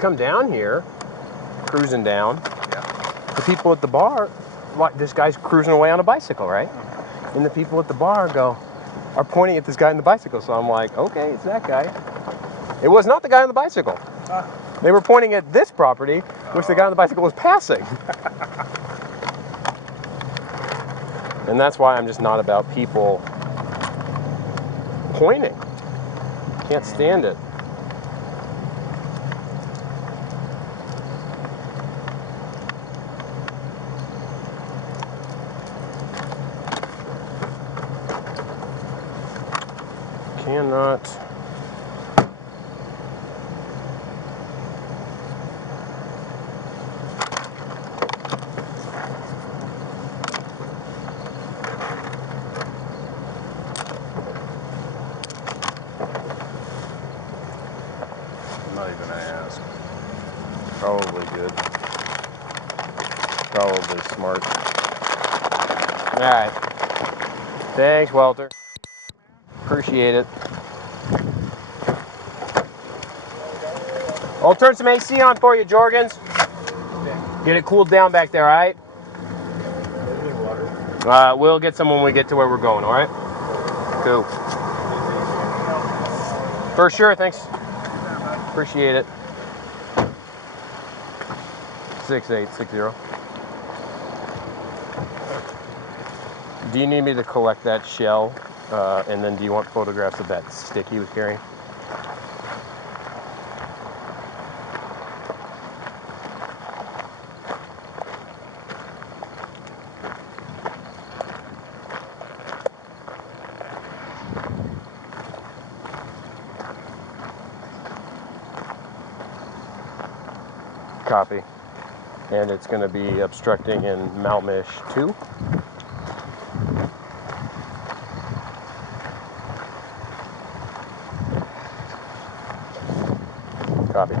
come down here, cruising down. Yeah. The people at the bar, like this guy's cruising away on a bicycle, right? And the people at the bar are pointing at this guy on the bicycle. So I'm like, okay, it's that guy. It was not the guy on the bicycle. They were pointing at this property, which the guy on the bicycle was passing. And that's why I'm just not about people pointing. Can't stand it. Cannot. I'm not even gonna ask. Probably good. Probably smart. All right. Thanks, Walter. Appreciate it. I'll turn some AC on for you, Jorgens. Get it cooled down back there, all right? We'll get some when we get to where we're going, all right? Cool. For sure, thanks. Appreciate it. 6860. Do you need me to collect that shell? And then do you want photographs of that stick he was carrying? Copy. And it's going to be obstructing in Malmish 2. Copy.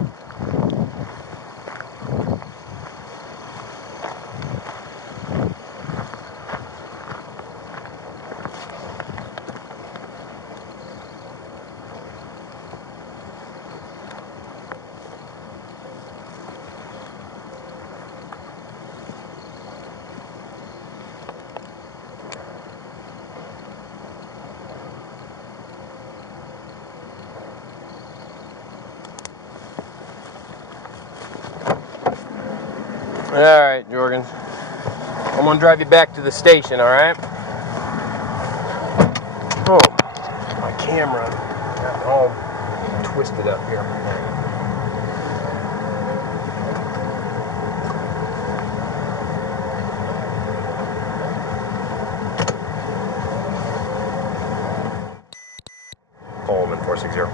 All right, Jorgens. I'm gonna drive you back to the station, all right? Oh, my camera got all twisted up here. Pullman 460.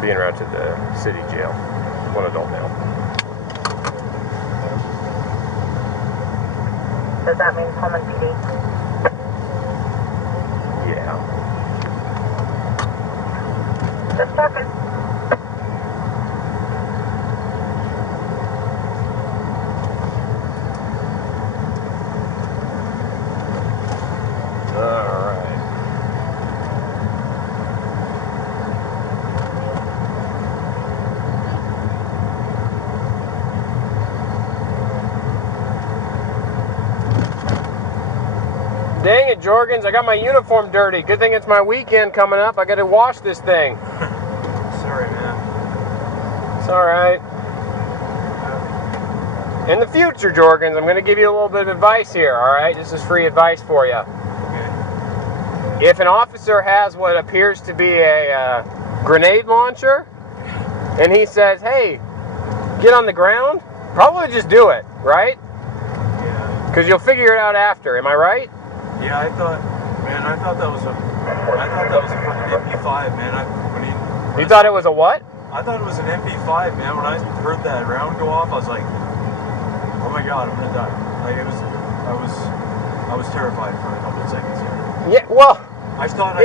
Being routed to the city jail. One adult male. Does that mean Pullman PD? Yeah. Just checking. All right. Dang it, Jorgens, I got my uniform dirty. Good thing it's my weekend coming up. I got to wash this thing. Sorry, man. It's all right. In the future, Jorgens, I'm going to give you a little bit of advice here, all right? This is free advice for you. Okay. If an officer has what appears to be a grenade launcher, and he says, hey, get on the ground, probably just do it, right? Yeah. Because you'll figure it out after. Am I right? Yeah, I thought that was a fucking MP5, man. You thought it was a what? I thought it was an MP5, man. When I heard that round go off, I was like, oh my god, I'm gonna die. Like I was terrified for a couple of seconds here. Yeah, well, I thought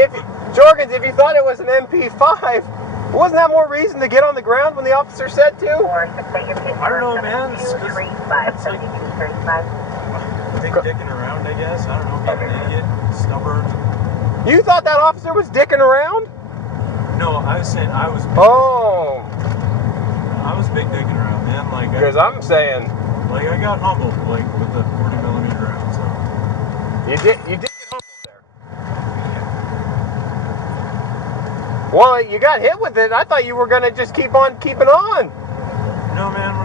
Jorgens, if you thought it was an MP5, wasn't that more reason to get on the ground when the officer said to? I don't know, man. It's like dicking around, I guess. I don't know, being an idiot, stubborn. You thought that officer was dicking around? No, I was saying I was. Oh, I was big dicking around, man. Like, because I'm saying like I got humbled, like with the 40mm round. So you did get humbled there. Well, you got hit with it. I thought you were gonna just keep on keeping on. no, man.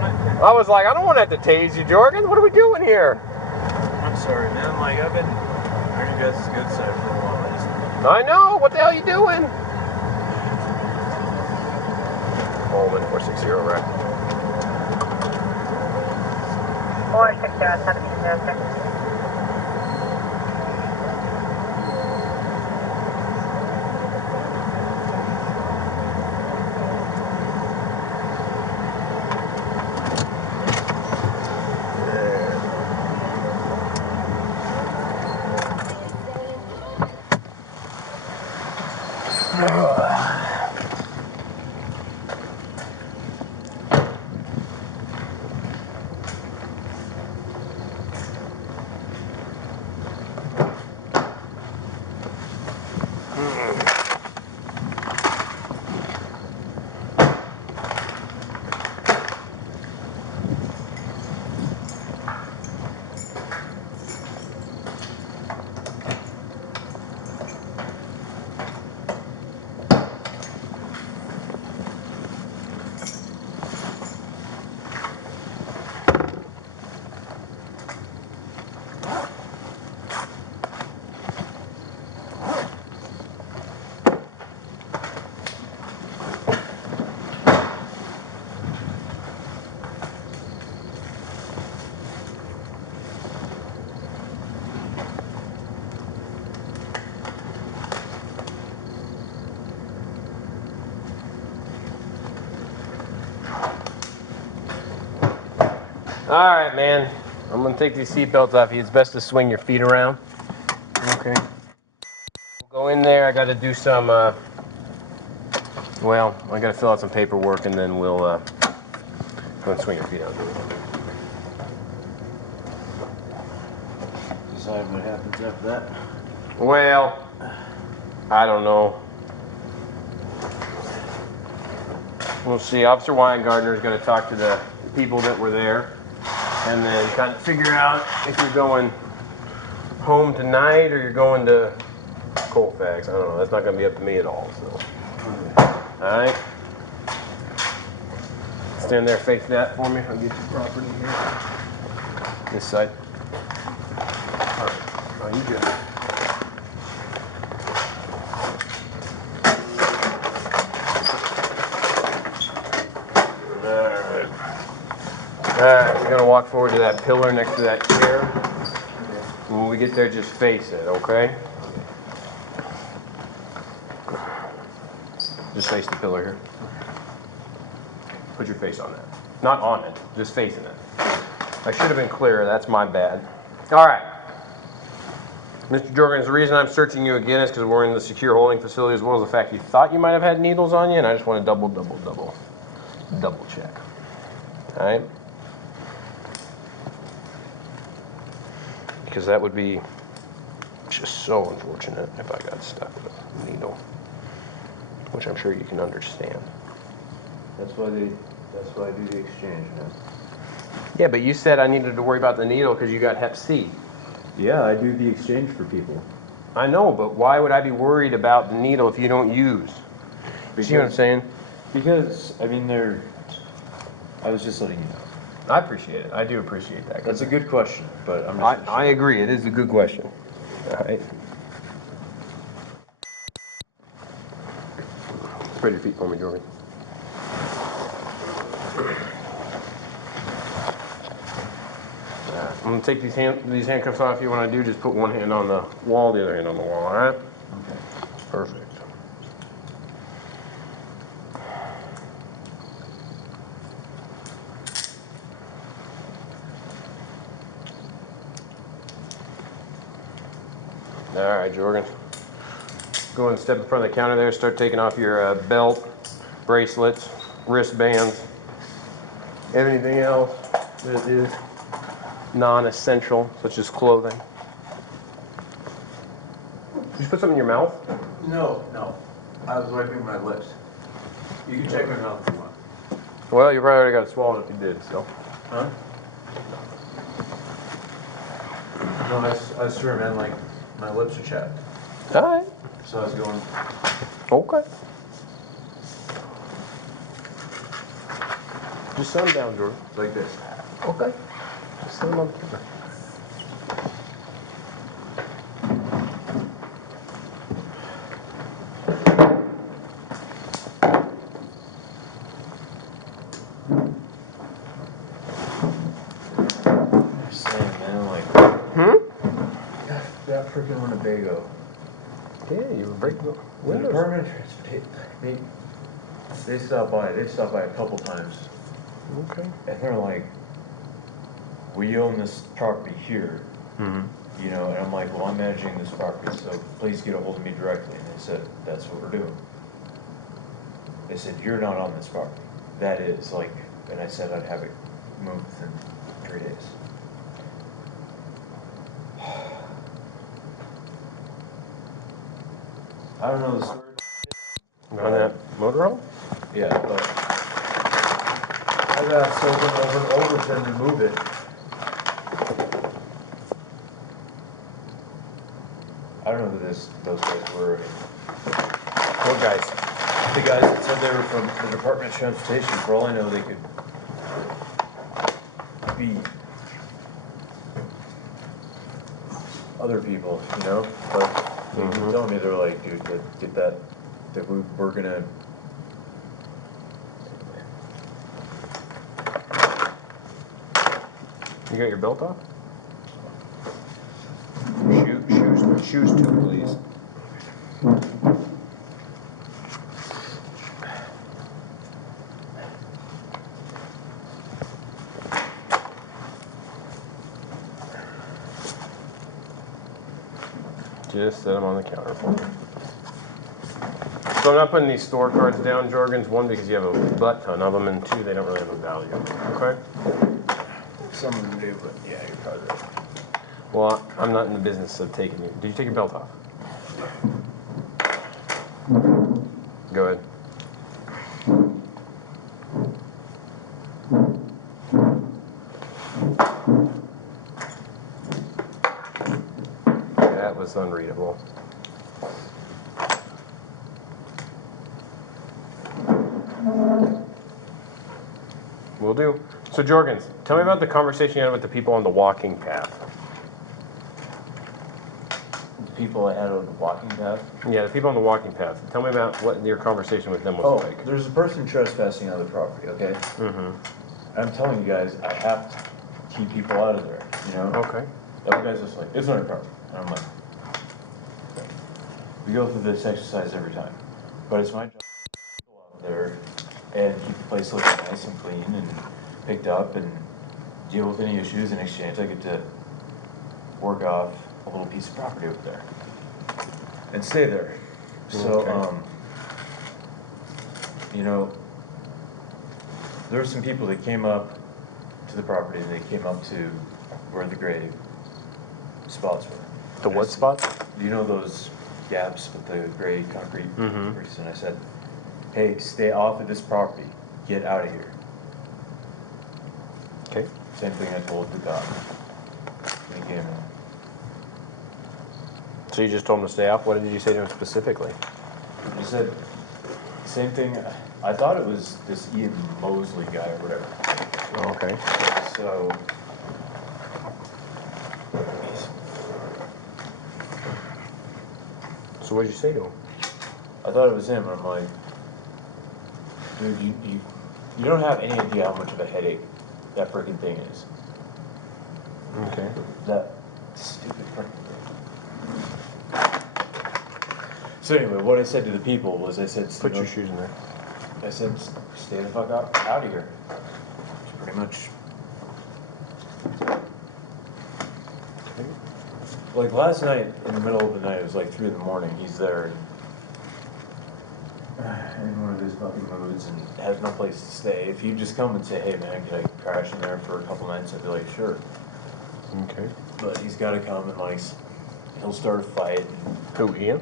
I was like, I don't want to have to tase you, Jorgen. What are we doing here? I'm sorry, man. Like I've been on your guys' good side for a while. I know. What the hell are you doing? Pullman 460 right. 460-1706. All right, man. I'm gonna take these seatbelts off you. It's best to swing your feet around. Okay. We'll go in there. I got to do some. Well, I got to fill out some paperwork, and then we'll go and swing your feet out. Decide what happens after that. Well, I don't know. We'll see. Officer Weingartner is going to talk to the people that were there, and then kind of figure out if you're going home tonight or you're going to Colfax. I don't know. That's not going to be up to me at all. So, all right. Stand there, face that for me. I'll get your property here. This side. All right. Oh, you good? Alright, we're gonna walk forward to that pillar next to that chair. When we get there, just face it, okay? Just face the pillar here. Put your face on that. Not on it, just facing it. I should have been clearer, that's my bad. Alright. Mr. Jorgens, the reason I'm searching you again is because we're in the secure holding facility, as well as the fact you thought you might have had needles on you, and I just want to double check. Alright? Because that would be just so unfortunate if I got stuck with a needle, which I'm sure you can understand. That's why I do the exchange now. Yeah, but you said I needed to worry about the needle because you got Hep C. Yeah, I do the exchange for people. I know, but why would I be worried about the needle if you don't use? See what I'm saying? Because, I mean, I was just letting you know. I appreciate it. I do appreciate that. That's a good question, but I'm just... I agree. It is a good question. All right. Spread your feet for me, Jorgen. I'm going to take these handcuffs off you. When I do, just put one hand on the wall, the other hand on the wall, all right? Okay. Perfect. All right, Jorgen. Go and step in front of the counter there. Start taking off your belt, bracelets, wristbands, anything else that is non-essential, such as clothing. Did you put something in your mouth? No. I was wiping my lips. You can check my mouth if you want. Well, you probably already got it swallowed if you did, so. Huh? No, I swear, man, like, my lips are chapped. Alright. So I was going, Okay. Just set them down, Jordan. like this. Okay. Just set them on the camera. I'm saying, man, like, that freaking Winnebago. Yeah, you were breaking the The windows. Department of Transportation, they stopped by a couple times. Okay. And they're like, we own this property here, Mm-hmm. you know, and I'm like, well, I'm managing this property, so please get a hold of me directly. And they said, that's what we're doing. They said, you're not on this property. That is, like, and I said I'd have it moved within 3 days. I don't know the story. On that motorhome? Yeah, but I've asked over and over and over for them to move it. I don't know who those guys were. What guys? The guys that said they were from the Department of Transportation, for all I know, they could be other people, you know? But they were telling me, they were like, dude, get that we're gonna. You got your belt off? Shoes too, please. Just set them on the counter for me. So I'm not putting these store cards down, Jorgens. One, because you have a butt ton of them, and two, they don't really have a value. Okay? Some of them do, but yeah, you're probably right. Well, I'm not in the business of taking you. Did you take your belt off? Go ahead. That was unreadable. Will do. So, Jorgens, tell me about the conversation you had with the people on the walking path. The people I had on the walking path. Yeah, the people on the walking path. Tell me about what your conversation with them was like. There's a person trespassing on the property, okay? Mm-hmm. I'm telling you guys, I have to keep people out of there, you know? Okay. The other guy's just like, it's not your property. And I'm like, we go through this exercise every time. But it's my job to keep people out there and keep the place looking nice and clean and picked up and deal with any issues. In exchange, I get to work off a little piece of property over there and stay there. So, Okay. you know, there were some people that came up to the property and they came up to where the gray spots were. The what spots? You know those gaps with the gray concrete Mhm. bricks? And I said, hey, stay off of this property. Get out of here. Okay. Same thing I told the guy when he came in. So you just told him to stay off? What did you say to him specifically? He said, same thing. I thought it was this Ian Mosley guy or whatever. Oh, okay. So, So what did you say to him? I thought it was him. And I'm like, dude, you don't have any idea how much of a headache that freaking thing is. Okay. That stupid freaking thing. So anyway, what I said to the people was, I said, Put your shoes in there. I said, stay the fuck out of here. It's pretty much. Okay. Like last night, in the middle of the night, it was like 3 in the morning, he's there in one of his fucking moods and has no place to stay. If you just come and say, hey man, can I crash in there for a couple nights, I'd be like, sure. Okay. But he's gotta come and like, he'll start a fight. Who, Ian?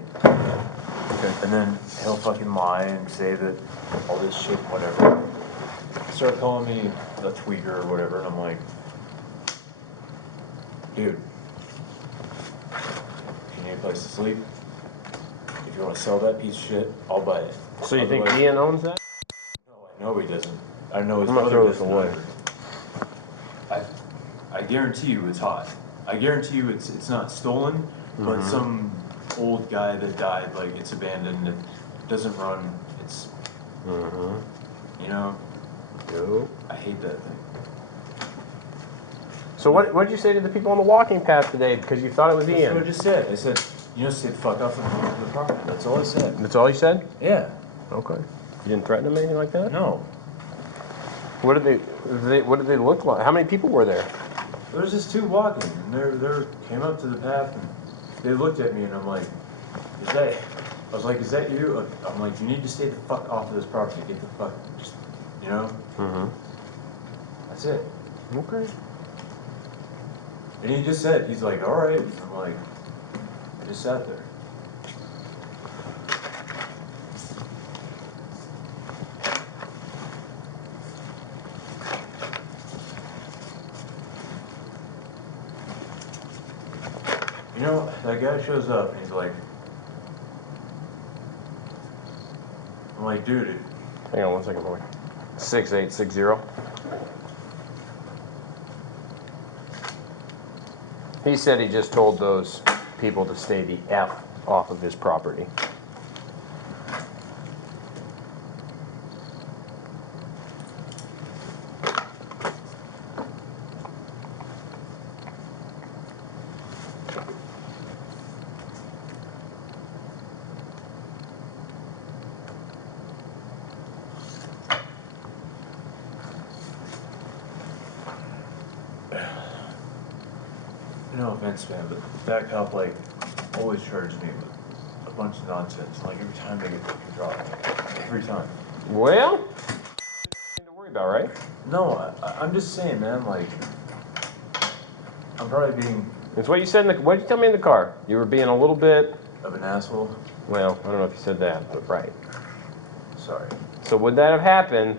Okay. And then he'll fucking lie and say that all this shit, whatever. Start calling me a tweaker or whatever, and I'm like, dude, if you need a place to sleep, if you want to sell that piece of shit, I'll buy it. So you think Otherwise- Ian owns that? No, I know he doesn't. I know his I'm gonna brother throw this doesn't away. either. I guarantee you it's hot. I guarantee you it's not stolen, but some old guy that died, like it's abandoned, it doesn't run, it's, you know, Yo. I hate that thing. So what did you say to the people on the walking path today because you thought it was That's what I Ian? just said. I said, you know, stay the fuck off the property. That's all I said. That's all you said? Yeah. Okay. You didn't threaten him anything like that? No. What did they look like? How many people were there? There was just two walking, and they came up to the path, and they looked at me, and I'm like, I was like, is that you? I'm like, you need to stay the fuck off of this property. Get the fuck, just, you know? That's it. Okay. And he just said, he's like, all right. And I'm like, I just sat there. You know, that guy shows up and he's like, I'm like, dude. Hang on one second, boy. 6860. He said he just told those people to stay the F off of his property. No offense, man, but that cop, like, always charges me with a bunch of nonsense. Like, every time they get fucking dropped. Every time. Well, nothing to worry about, right? No, I'm just saying, man, like, I'm probably being It's what you said what did you tell me in the car? You were being a little bit, of an asshole. well, I don't know if you said that, but right. Sorry. So would that have happened?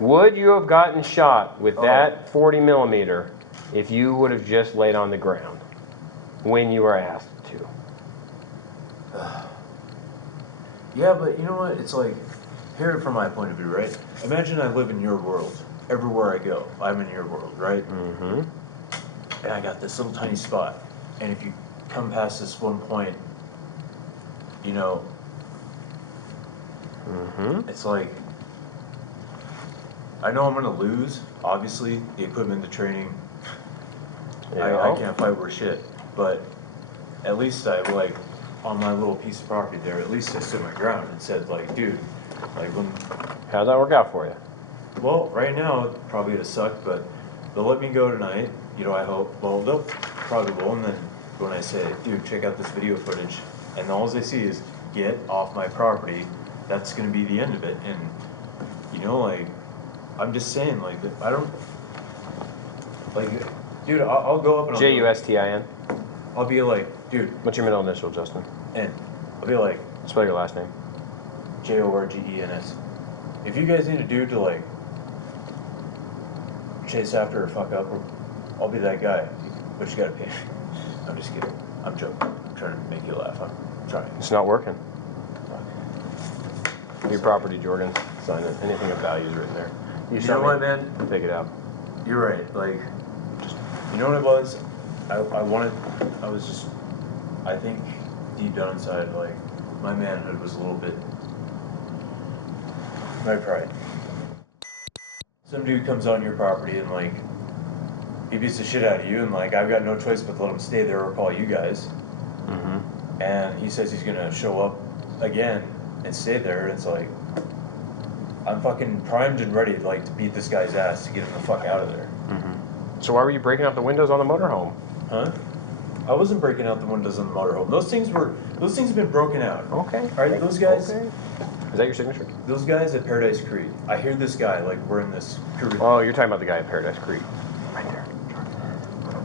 Would you have gotten shot with that 40 millimeter if you would have just laid on the ground when you were asked to? Yeah, but you know what? It's like, hear it from my point of view, right? Imagine I live in your world. Everywhere I go, I'm in your world, right? Mm-hmm. And I got this little tiny spot. And if you come past this one point, you know, it's like, I know I'm gonna lose, obviously, the equipment, the training. Yeah. I can't fight worth shit. But at least I, like, on my little piece of property there, at least I stood my ground and said, like, dude, like, when, How'd that work out for you? well, right now, it probably would have sucked, but they'll let me go tonight, you know, I hope. Well, they'll probably will, and then when I say, dude, check out this video footage, and all they see is, get off my property, that's gonna be the end of it. And, you know, like, I'm just saying, like, I don't, like, dude, I'll go up and Justin. I'll be like, dude, What's your middle initial, Justin? and I'll be like, Spell your last name. Jorgens. If you guys need a dude to, like, chase after or fuck up, I'll be that guy. But you gotta pay. I'm just kidding. I'm joking. I'm trying to make you laugh. I'm trying. It's not working. Your property, Jorgens. Sign it. Anything of value is written there. You know what, man? Take it out. You're right. Like, you know what it was? I think deep down inside, like, my manhood was a little bit, my pride. Some dude comes on your property and, like, he beats the shit out of you, and, like, I've got no choice but to let him stay there or call you guys. And he says he's gonna show up again and stay there, and it's like, I'm fucking primed and ready, like, to beat this guy's ass to get him the fuck out of there. So why were you breaking out the windows on the motorhome? Huh? I wasn't breaking out the windows on the motorhome. Those things have been broken out. Okay. All right, those guys. Okay. Is that your signature? Those guys at Paradise Creek. I hear this guy, like, we're in this crew. Oh, you're talking about the guy at Paradise Creek. Right there.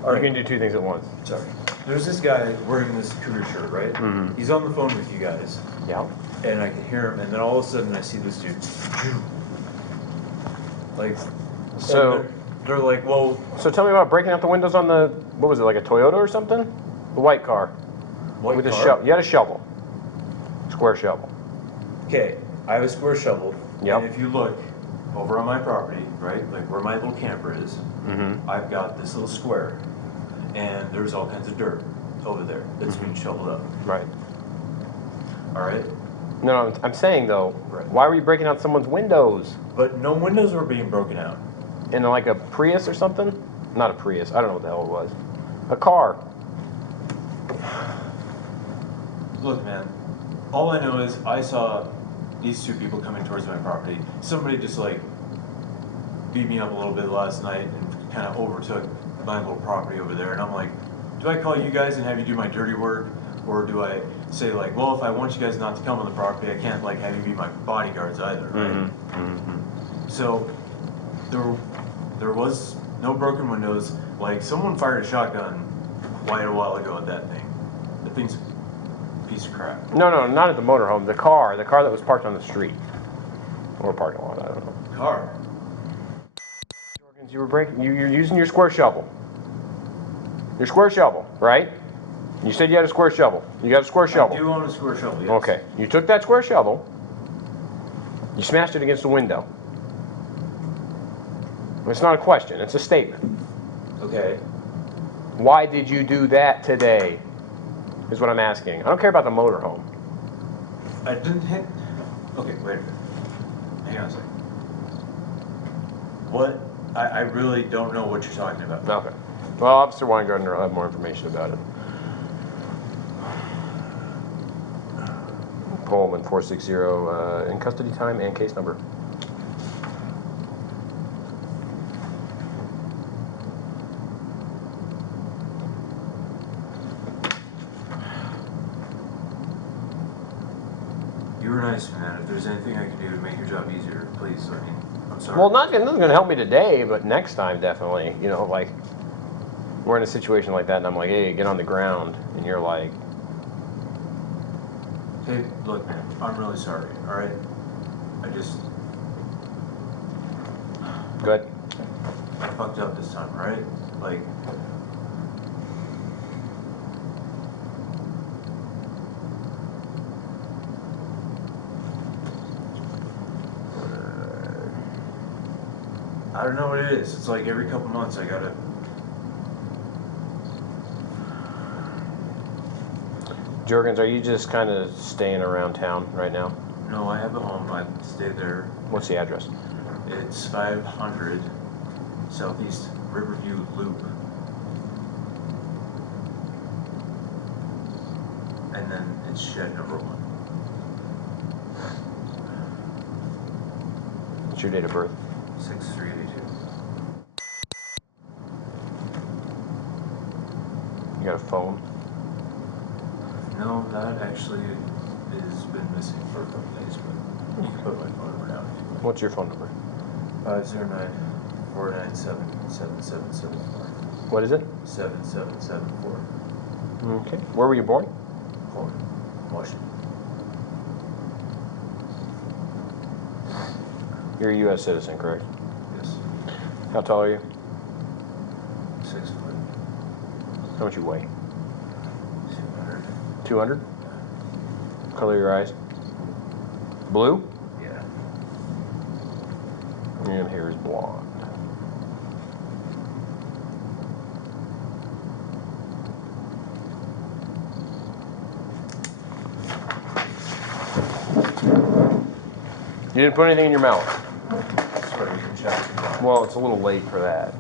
All You right. can do two things at once. Sorry. there's this guy wearing this cougar shirt, right? Mhm. He's on the phone with you guys, Yeah. and I can hear him, and then all of a sudden I see this dude. Like, So- and they're like, well, So tell me about breaking out the windows on the, what was it, like a Toyota or something? The white car. what With a car? shovel. You had a shovel. Square shovel. Okay, I have a square shovel. Yep. And if you look over on my property, right, like where my little camper is, Mm-hmm. I've got this little square, and there's all kinds of dirt over there that's being shoveled up. Right. All right, No, I'm saying though, Right. why were you breaking out someone's windows? but no windows were being broken out. In like a Prius or something? Not a Prius. I don't know what the hell it was. A car. Look, man, all I know is I saw these two people coming towards my property. Somebody just like beat me up a little bit last night and kind of overtook my little property over there. And I'm like, do I call you guys and have you do my dirty work? Or do I say like, well, if I want you guys not to come on the property, I can't like have you be my bodyguards either, right? Mm-hmm. So there was no broken windows. Like someone fired a shotgun quite a while ago at that thing. The thing's a piece of crap. No, not at the motorhome. The car that was parked on the street. Or parking lot, I don't know. Car. Jorgens, you were breaking, you're using your square shovel. Your square shovel, right? You said you had a square shovel. You got a square shovel. I do own a square shovel, yes. Okay. You took that square shovel, you smashed it against the window. It's not a question, it's a statement. Okay. Why did you do that today? Is what I'm asking. I don't care about the motorhome. I didn't hit. Okay, wait a minute. Hang on a second. What? I really don't know what you're talking about. Okay. Well, Officer Weingartner will have more information about it. Pullman 460 in custody time and case number. You were nice, man. If there's anything I can do to make your job easier, please. I mean, I'm sorry. Well, nothing's going to help me today, but next time definitely. You know, like we're in a situation like that, and I'm like, hey, get on the ground, and you're like, Hey, look, man. I'm really sorry. All right. I good. fucked up this time, right? Like. I don't know what it is. It's like every couple months I gotta. Jorgens, are you just kind of staying around town right now? No, I have a home. I stay there. What's the address? It's 500 Southeast Riverview Loop. And then it's shed number 1. What's your date of birth? 6382. You got a phone? No, that actually has been missing for a couple days, but you can put my phone number down if you want. What's your phone number? 509-497-7774. What is it? 7774. Okay. Where were you born? Pullman, Washington. You're a U.S. citizen, correct? Yes. How tall are you? 6 foot. How much you weigh? 200. 200? Color of your eyes? Blue? Yeah. And hair is blonde. You didn't put anything in your mouth. Sorry, you can check. Well, it's a little late for that.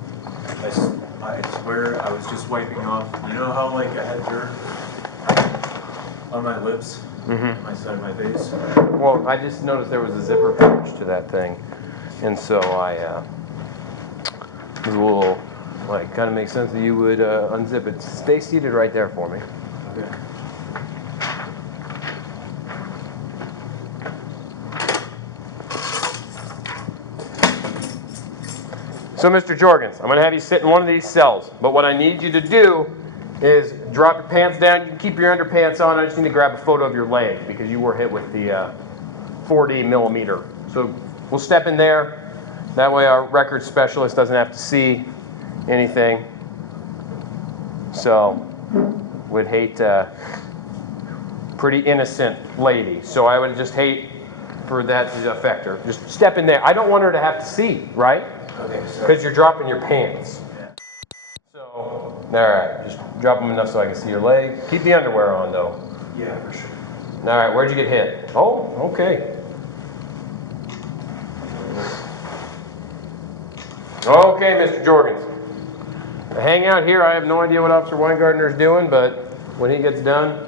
I swear I was just wiping off. You know how like I had dirt on my lips, my side of my face? Well, I just noticed there was a zipper pouch to that thing, and so I was a little like kind of makes sense that you would unzip it. Stay seated right there for me. Okay. So, Mr. Jorgens, I'm going to have you sit in one of these cells, but what I need you to do is drop your pants down. You can keep your underpants on. I just need to grab a photo of your leg because you were hit with the 40 millimeter. So we'll step in there. That way our record specialist doesn't have to see anything. So would hate pretty innocent lady. So I would just hate for that to affect her. Just step in there. I don't want her to have to see, right? Okay, so. Because you're dropping your pants. Yeah. So, all right, just drop them enough so I can see your leg. Keep the underwear on though. Yeah, for sure. All right, where'd you get hit? Oh, okay. Okay, Mr. Jorgens. The hangout here, I have no idea what Officer Weingartner is doing, but when he gets done,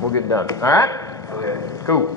we'll get done. All right? Okay. Cool.